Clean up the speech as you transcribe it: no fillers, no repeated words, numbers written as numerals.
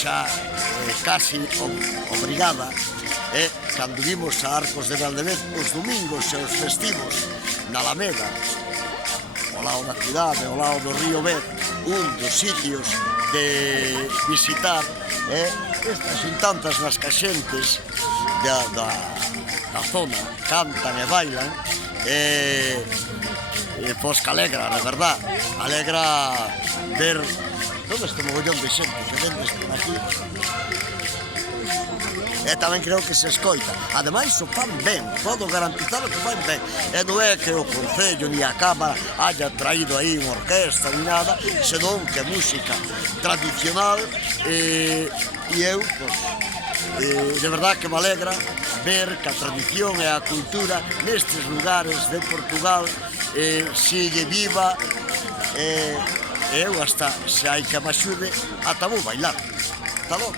xa casi obrigada, cando vimos a Arcos de Valdevez os domingos e os festivos na Alameda, ao lado da cidade, ao lado do río Ver, un dos sitios de visitar, estas xuntantas nas que as xentes da zona cantan e bailan, pois que alegra, na verdad, alegra ver todo este mogollón de xente que vendes por aquí. E tamén creo que se escoita. Ademais, o fan ben, todo garantizado que fan ben. E non é que o Concello ni a Cámara haya traído aí unha orquesta ni nada, senón que música tradicional, e eu, pois, de verdad que me alegra ver que a tradición e a cultura nestes lugares de Portugal sigue viva, e eu hasta, se hai que me axude, ata vou bailar. Ata logo.